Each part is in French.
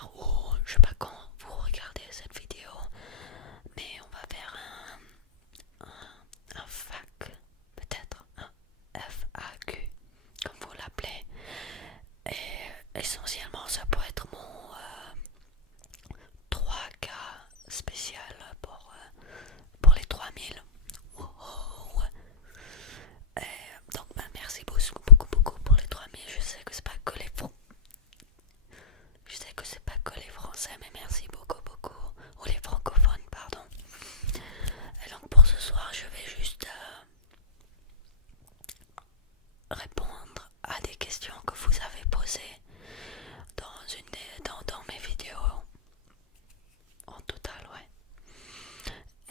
soir ou je sais pas quand vous regardez cette vidéo, mais on va faire un FAQ, peut-être un FAQ, comme vous l'appelez. Et essentiellement, ça pourrait être mon 3K spécial pour les 3000. Wow. Donc, merci beaucoup pour les 3000. Je sais que c'est pas que les fonds. Je sais que c'est pas que les Français, mais merci beaucoup. Ou les francophones, pardon. Et donc, pour ce soir, je vais juste répondre à des questions que vous avez posées dans mes vidéos. En total, ouais.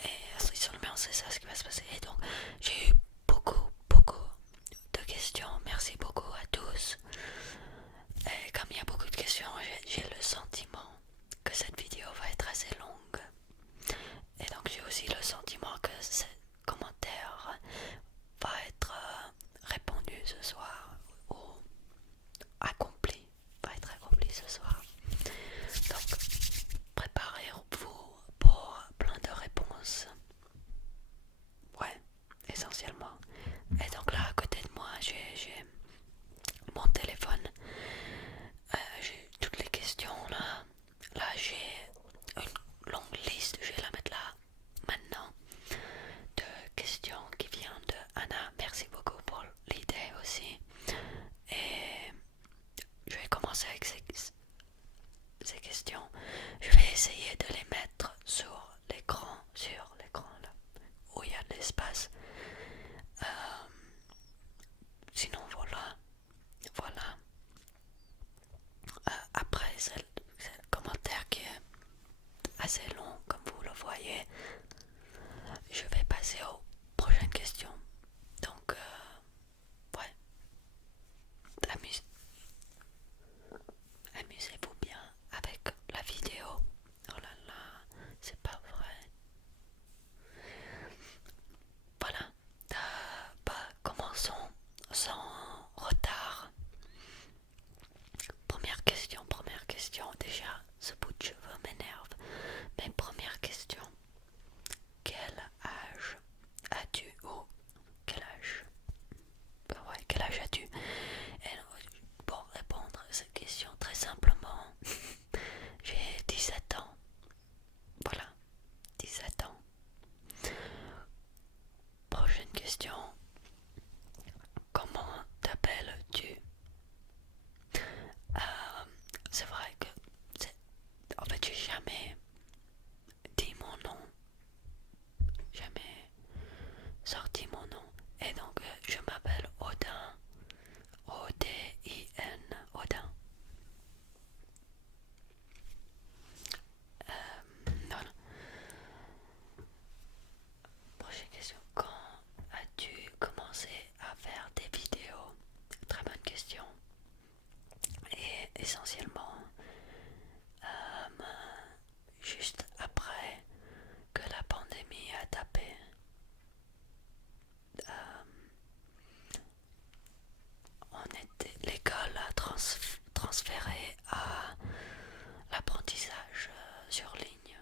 Et seulement c'est ça ce qui va se passer. Et donc, j'ai eu beaucoup de questions. Merci beaucoup à tous. Et comme il y a beaucoup de questions, j'ai le sentiment que cette vidéo va être assez longue. Et donc, j'ai aussi le sentiment que ce commentaire va être répondu ce soir ou accompli, va être accompli ce soir. Donc, préparez-vous pour plein de réponses. Ouais, essentiellement. Et donc là, à côté de moi, j'ai mon téléphone. J'ai toutes les questions là. Là, j'ai une longue liste. Je vais la mettre là maintenant. De questions qui viennent de Anna. Merci beaucoup pour l'idée aussi. Et je vais commencer avec ces questions. Je vais essayer de les mettre sur l'écran là, où il y a de l'espace. Euh, Sinon, voilà. Après, c'est le commentaire qui est assez long, comme vous le voyez. Je vais passer aux prochaines questions. Donc, ouais, amuse- amusez-vous bien avec la vidéo. Oh là là, c'est pas vrai. Voilà, commençons sans retard. Première question. Déjà, ce bout de cheveux m'énerve. Mais première question. Quel âge as-tu ou quel âge ouais, quel âge as-tu? Et pour répondre à cette question très simplement, j'ai 17 ans. Voilà, 17 ans. Prochaine question. Comment t'appelles-tu? C'est vrai que en fait j'ai jamais dit mon nom, jamais sorti mon nom. Et donc je m'appelle Odin, Odin, Odin. Voilà. Prochaine question. Quand as-tu commencé à faire des vidéos? Très bonne question. Et essentiellement, juste après que la pandémie a tapé, l'école a transféré à l'apprentissage sur ligne.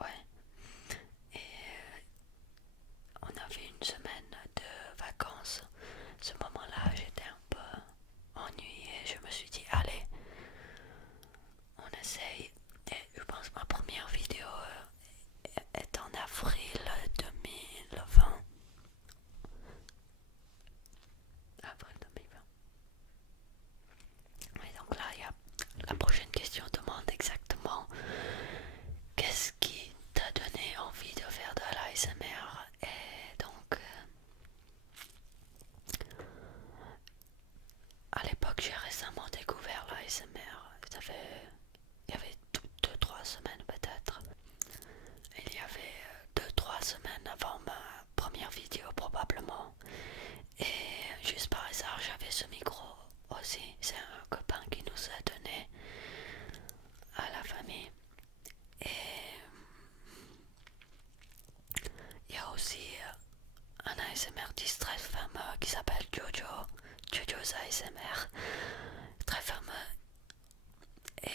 Ouais. Et on avait une semaine de vacances. Ce moment-là, j'étais un peu ennuyée. Je me suis dit, allez, on essaye. Et je pense que ma première vidéo est en avril 2020. Avril 2020. Et donc là, la prochaine question demande exactement qu'est-ce qui t'a donné envie de faire de l'ASMR. Et donc, à l'époque, j'ai récemment découvert l'ASMR. Il y avait 2-3 semaines peut-être. Il y avait 2-3 semaines avant ma première vidéo probablement. Et juste par hasard, j'avais ce micro aussi. C'est un copain qui nous a donné à la famille. Et il y a aussi un ASMR très fameux qui s'appelle Jojo's ASMR. Très fameux. Et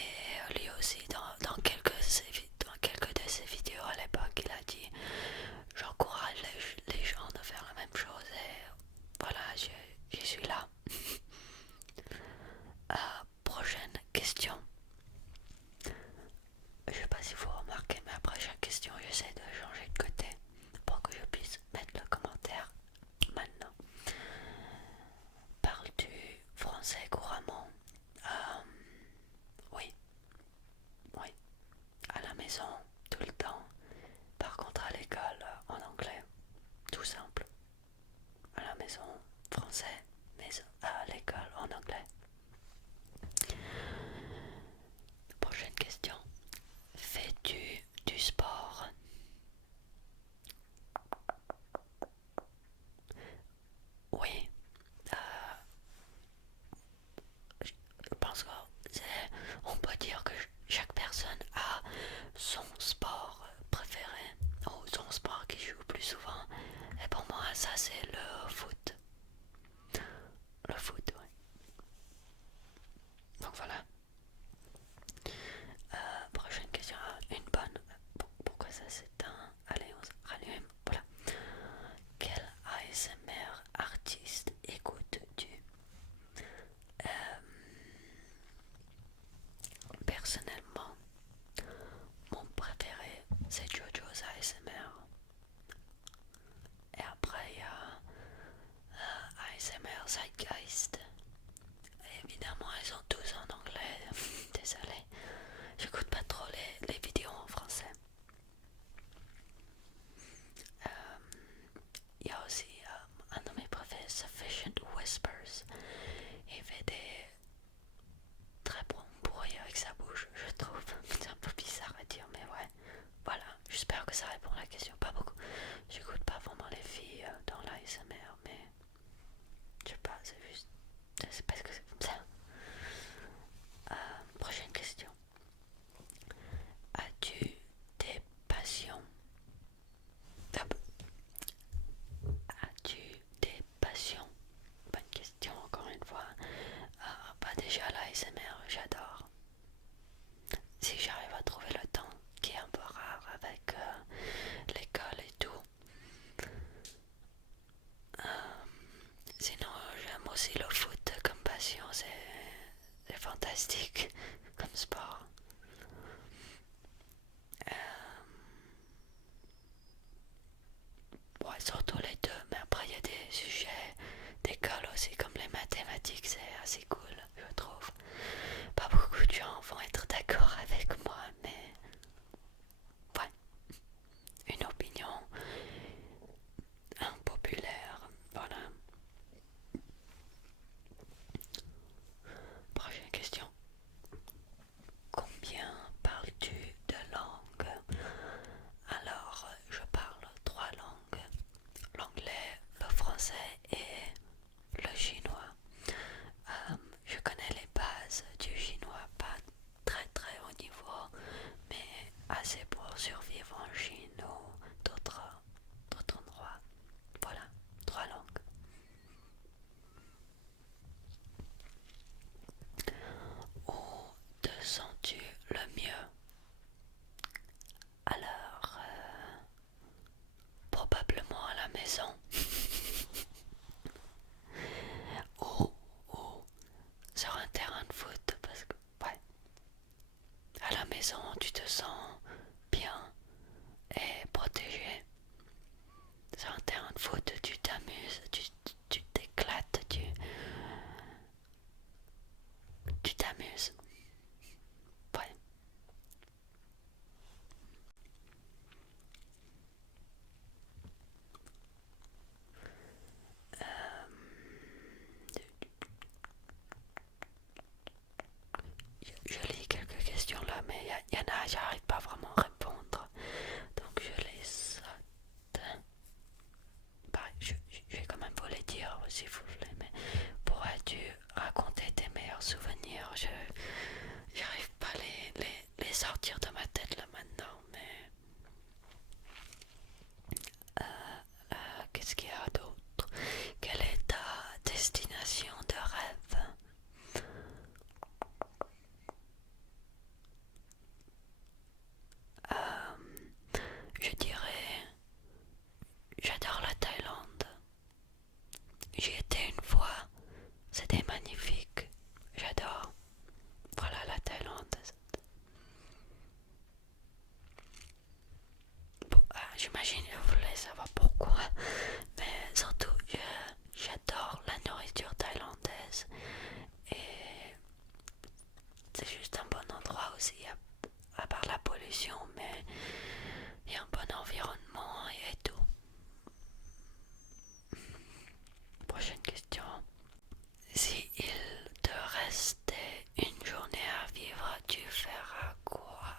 personnellement, mon préféré c'est Jojo's ASMR. Et après il y a ASMR Zeitgeist. Et évidemment ils sont tous en anglais. Désolé, j'écoute pas trop les vidéos en français. Il y a aussi un de mes préférés, Sufficient Whispers. Il fait des très bons bruits avec sa bouche, je trouve. C'est un peu bizarre à dire, mais ouais. Voilà, j'espère que ça répond à la question. Pas beaucoup. J'écoute pas vraiment les filles dans l'ASMR, mais je sais pas, c'est juste. C'est parce que c'est comme ça. Prochaine question. As-tu des passions? As-tu des passions? Bonne question encore une fois. Déjà l'ASMR, j'adore. Si j'arrive à trouver le temps, qui est un peu rare avec l'école et tout. Sinon, j'aime aussi le foot comme passion, c'est fantastique comme sport. Ouais, surtout les deux, mais après il y a des sujets d'école aussi, comme les mathématiques, c'est assez cool, je trouve. Pas beaucoup de gens vont être d'accord avec moi, mais ouais, une opinion impopulaire, voilà. Prochaine question. Combien parles-tu de langues? Alors, je parle 3 langues. L'anglais, le français et le chinois. Je connais les bases du chinois, pas très très haut niveau, mais assez pour survivre en Chine ou d'autres endroits. Voilà, 3 langues. Où te sens-tu le mieux? Alors, probablement à la maison. ou sur un terrain de foot, parce que, ouais, à la maison, tu te sens bien et protégé. Sur un terrain de foot, tu t'amuses, tu t'éclates, tu t'amuses. Ouais. Je lis quelques questions là, mais il y en a, j'arrive pas vraiment à répondre. Donc je les saute. Pareil, je vais quand même vous les dire si vous voulez, mais pourrais-tu raconter tes meilleurs souvenirs? J'arrive pas à les sortir de ma tête là maintenant, mais qu'est-ce qu'il y a d'autre? Quelle est ta destination de rêve? Je dirais, j'adore la Thaïlande. J'y étais une fois, c'était magnifique. J'adore. Voilà la Thaïlande. Bon, j'imagine que vous voulez savoir pourquoi, mais surtout j'adore la nourriture thaïlandaise et c'est juste un bon endroit aussi, à part la pollution, mais il y a un bon environnement et tout. Prochaine question. Si il te restait une journée à vivre, tu feras quoi?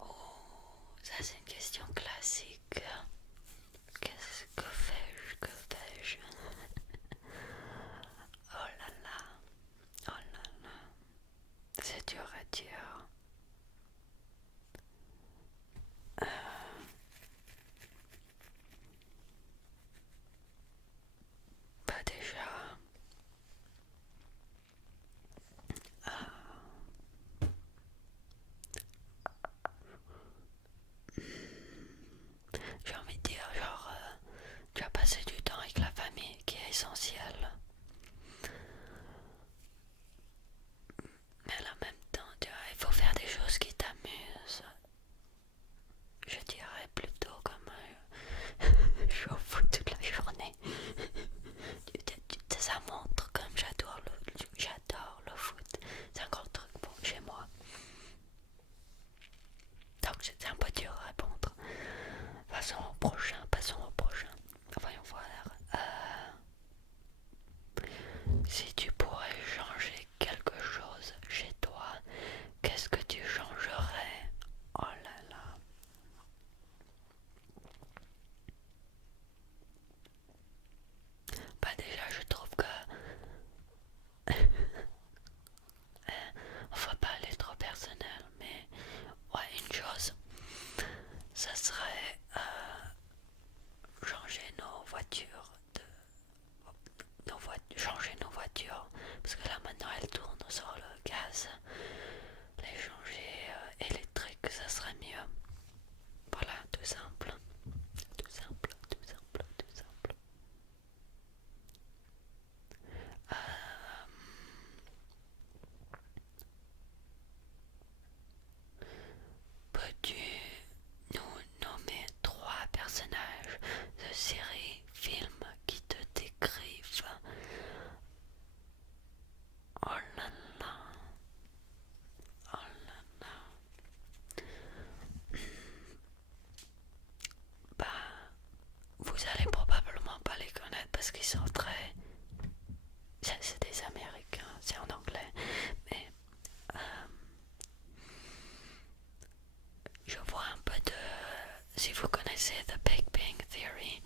Oh, ça c'est une question classique. Qu'est-ce que fais-je? Que fais-je? Oh là là. Oh là là. C'est dur à dire. Bah déjà, j'ai envie de dire genre, tu as passé du temps avec la famille qui est essentielle. Mais en même temps, tu vois, il faut si vous connaissez The Big Bang Theory,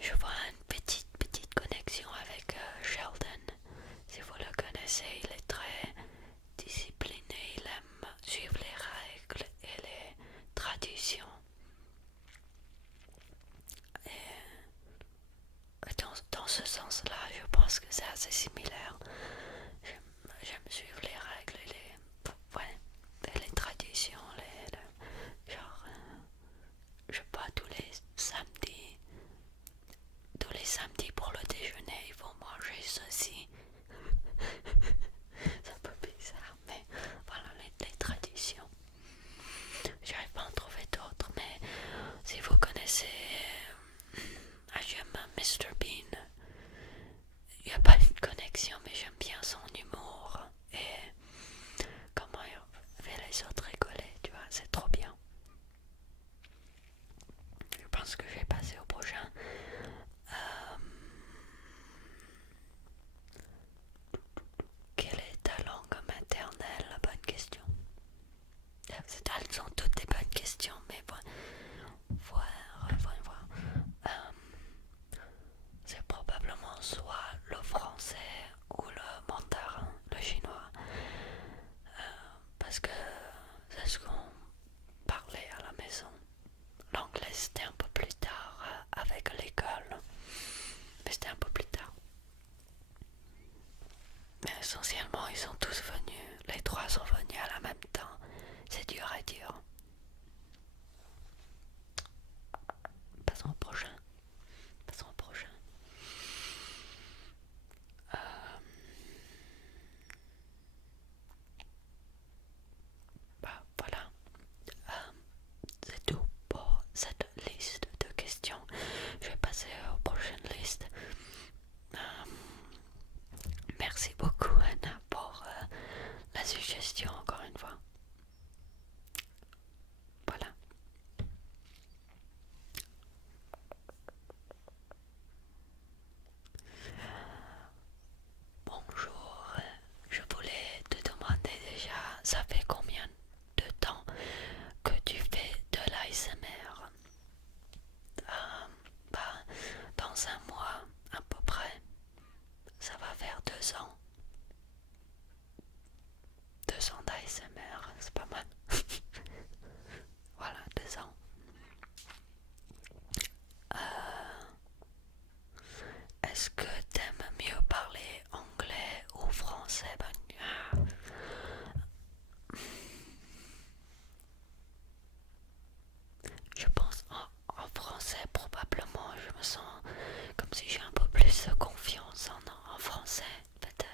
je vois une petite connexion avec Sheldon. Si vous le connaissez, il est très discipliné, il aime suivre les règles et les traditions. Et dans ce sens-là, je pense que c'est assez similaire. J'aime suivre les règles et les traditions. Genre, je sais pas, tous les samedis pour le déjeuner, ils vont manger ceci. C'est un peu bizarre, mais voilà les traditions. J'arrive pas à en trouver d'autres, mais si vous connaissez, j'aime Mr. Bean. Il n'y a pas une connexion, mais j'aime bien son humour et comment il fait les autres rigoler, tu vois, c'est trop bien. Je pense que je vais passer au prochain. Quelle est ta langue maternelle? Bonne question. Elles sont toutes des bonnes questions, mais bon, voir. C'est probablement soit le français ou le mandarin, le chinois, parce que c'est ce qu'on parlait à la maison. L'anglais c'était un peu plus tard avec l'école, mais c'était un peu plus tard. Mais essentiellement ils sont tous venus, les trois sont venus à la même temps. C'est dur à dire. Passons au prochain. Passons au prochain. Voilà. C'est tout pour cette liste de questions. Je vais passer aux prochaines listes. Merci beaucoup Anna pour la suggestion encore une fois. Voilà. Bonjour, je voulais te demander déjà, ça fait combien de temps que tu fais de l'ASMR? Dans un mois à peu près, ça va faire 2 ans. 2 ans d'ASMR, c'est pas mal. Voilà, 2 ans. Est-ce que t'aimes mieux parler anglais ou français? Je pense en français probablement, je me sens comme si j'ai un peu plus de confiance en français, peut-être.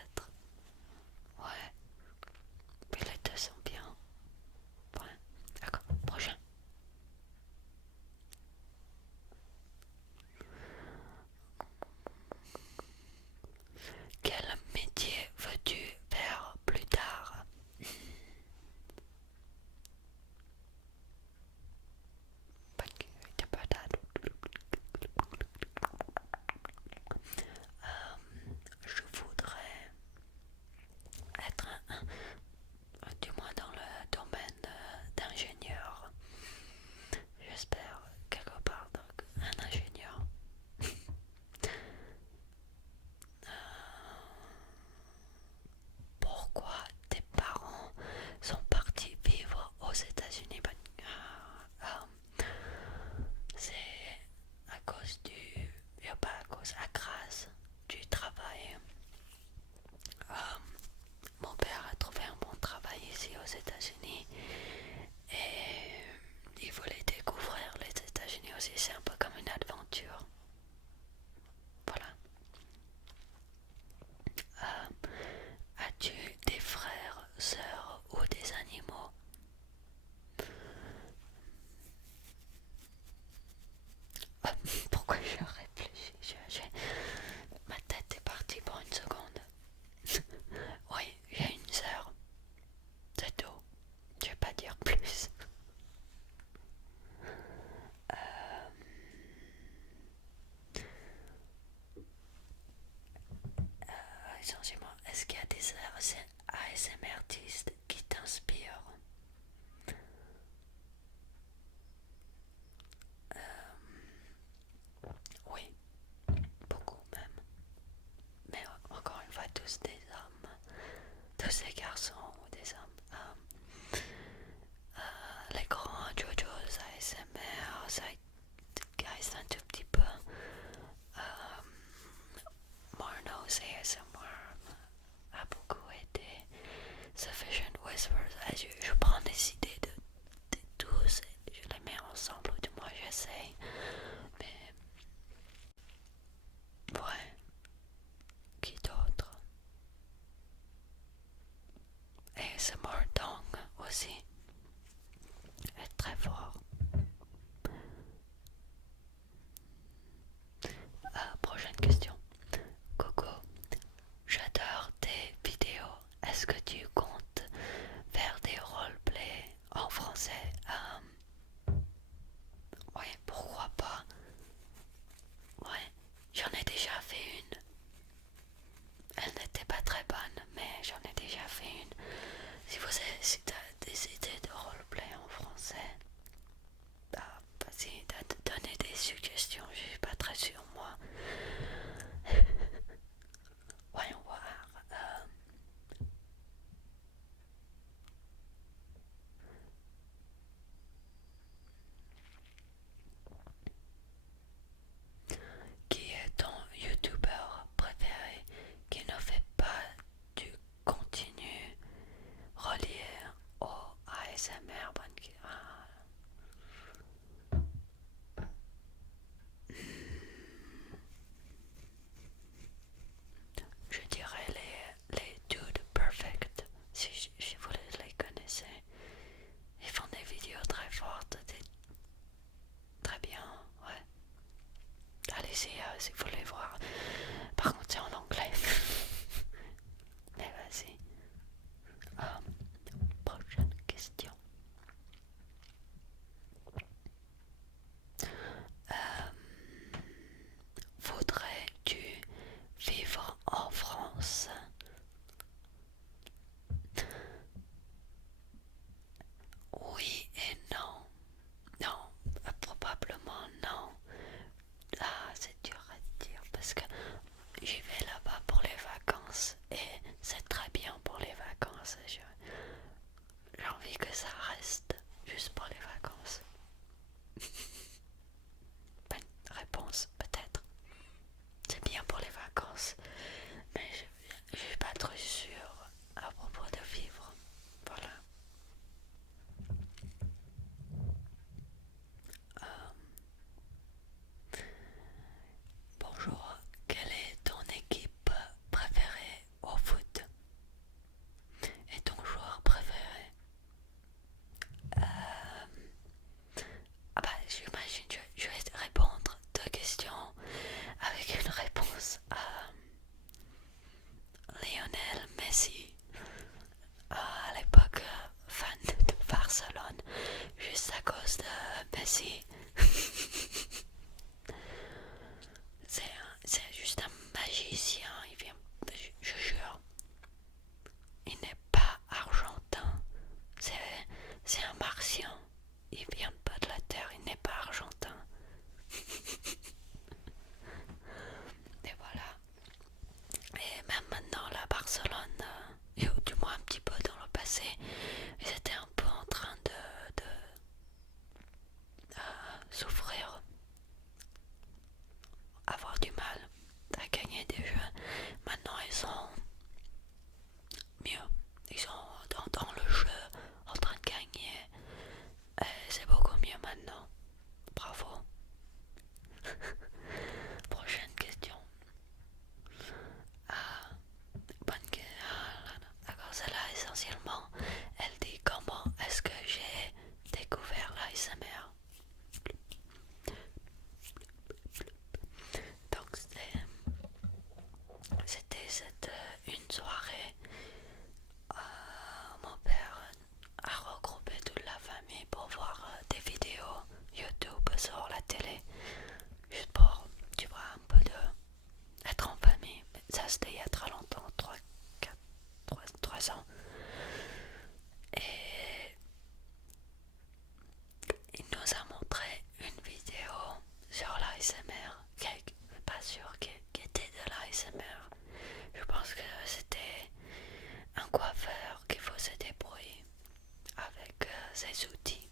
ces outils.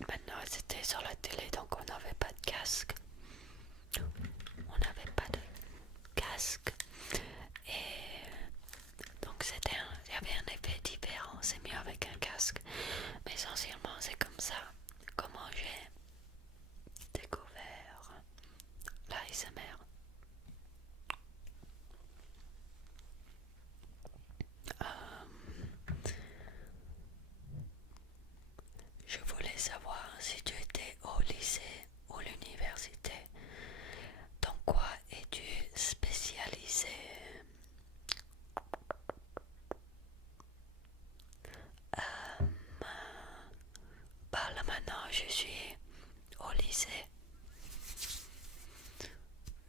Maintenant, c'était sur la télé, donc on n'avait pas de casque. On n'avait pas de casque. Et donc il y avait un effet différent. C'est mieux avec un casque. Mais essentiellement, c'est comme ça. Comment j'ai découvert l'ASMR. Je voulais savoir si tu étais au lycée ou l'université. Dans quoi es-tu spécialisé? Bah là maintenant je suis au lycée.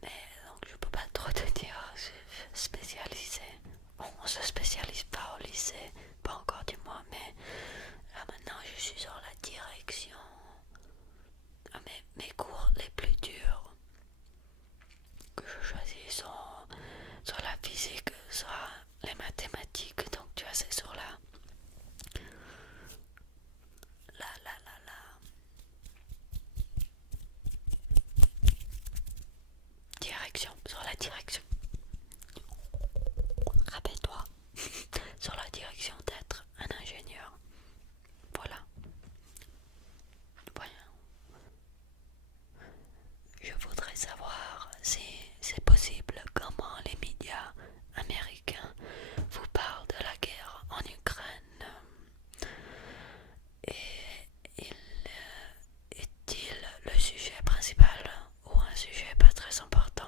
Mais donc je peux pas trop te dire spécialisé. Bon, on se spécialise pas au lycée, pas encore du moins, mais là maintenant je suis sur la direction. Mes cours les plus durs que je choisis sont sur la physique, sur les mathématiques, donc tu vois c'est sur la direction, sur la direction. Rappelle-toi, sur la direction d'être un ingénieur. Voilà. Voilà. Je voudrais savoir si c'est possible comment les médias américains vous parlent de la guerre en Ukraine. Et est-il le sujet principal ou un sujet pas très important?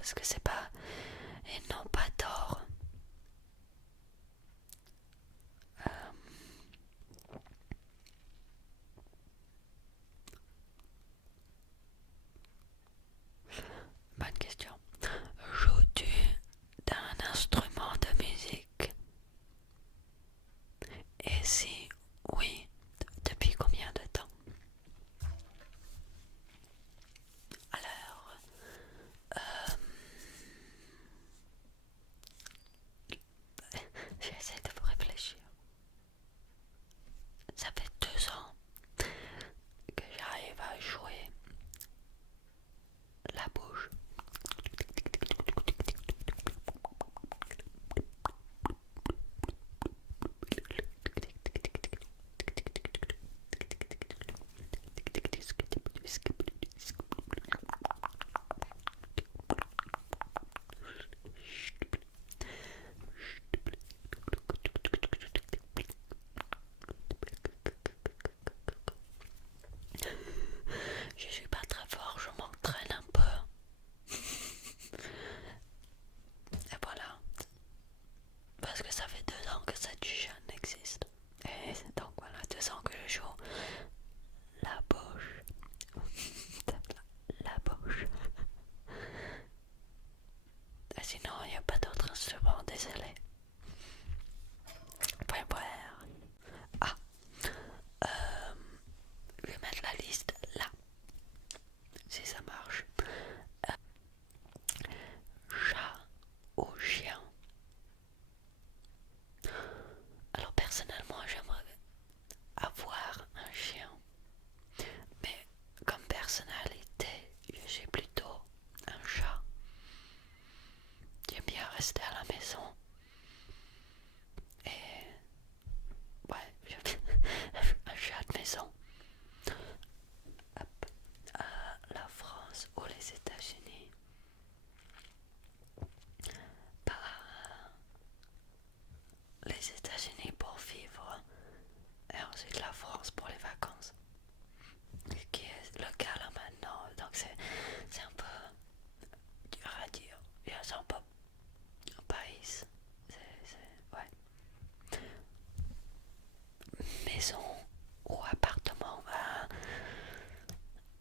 parce que c'est pas... Et non, pas tort. Bonne question. Joues-tu d'un instrument de musique? Et si oui, depuis combien de temps? Alors, j'essaie de réfléchir. Ça fait 2 ans que j'arrive à jouer la bouche. Je suis pas très fort, je m'entraîne un peu. Et voilà. Parce que ça fait 2 ans que cette chaîne existe. Et donc voilà, 2 ans que je joue la bouche. La bouche. Et sinon, il n'y a pas d'autre instrument, désolé. Point barre. Ah, je vais mettre la liste là, si ça marche. Chat ou chien? Alors personnellement, j'aimerais avoir un chien. Mais comme personnalité, je suis plutôt un chat. J'aime bien rester à la maison. Et ouais, un chat de maison. Hop. La France ou les États-Unis? Bah, les États-Unis pour vivre et ensuite la France pour les vacances. Ce qui est le cas là maintenant. Donc c'est un peu dur à dire. C'est un peu un pays. Ouais. Maison ou appartement, bah,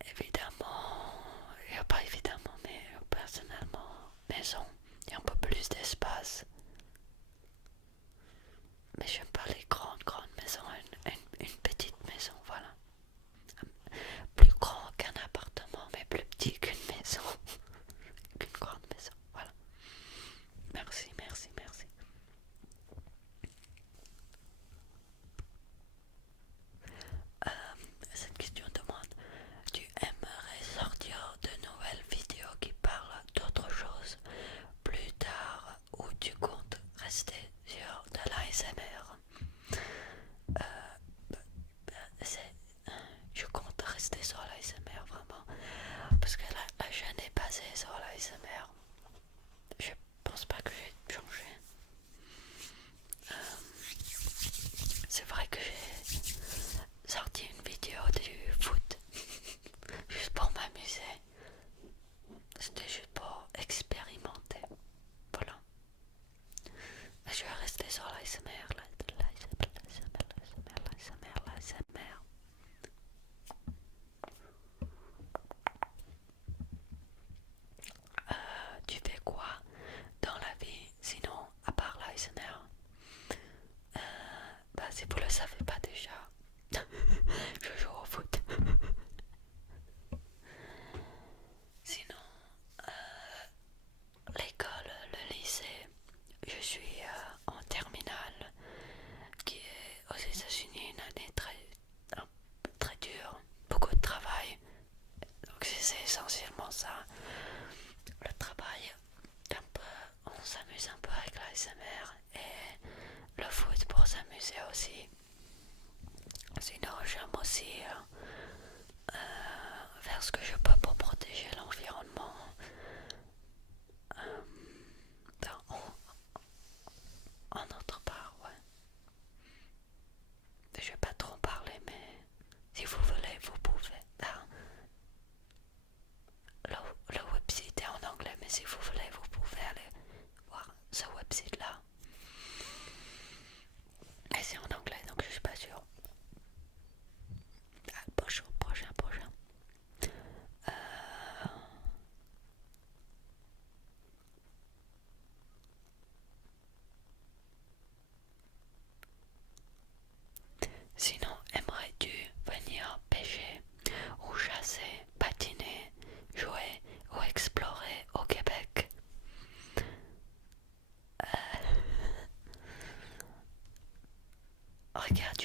évidemment, il n'y a pas évidemment, mais personnellement, maison, il y a un peu plus d'espace. Mais j'aime pas les grandes maisons, une petite maison, voilà. Plus grand qu'un appartement, mais plus petit qu'une maison, qu'une grande maison, voilà. Merci, merci, merci. Cette question demande: tu aimerais sortir de nouvelles vidéos qui parlent d'autre chose plus tard ou tu comptes rester sur de l'ASMR? Je compte rester sur l'ASMR vraiment parce que la chaîne est basée sur l'ASMR. Je pense pas que j'ai changé. C'est vrai que j'ai sorti une vidéo du foot juste pour m'amuser. C'était juste pour expérimenter. Voilà. Mais je vais rester sur l'ASMR. L'ASMR. Tu fais quoi dans la vie sinon à part l'ASMR? Bah si vous le savez pas déjà, je joue au foot. Sinon, l'école, le lycée, je suis en terminale, qui est aux États-Unis une année très dure, beaucoup de travail. Donc c'est essentiellement ça, le travail. Un peu, on s'amuse un peu avec l'ASMR et le foot pour s'amuser aussi. Sinon j'aime aussi faire ce que je peux pour protéger l'environnement. En autre part, ouais. Je vais pas trop parler, mais si vous voulez, vous pouvez. Le website est en anglais, mais si vous voulez regarde,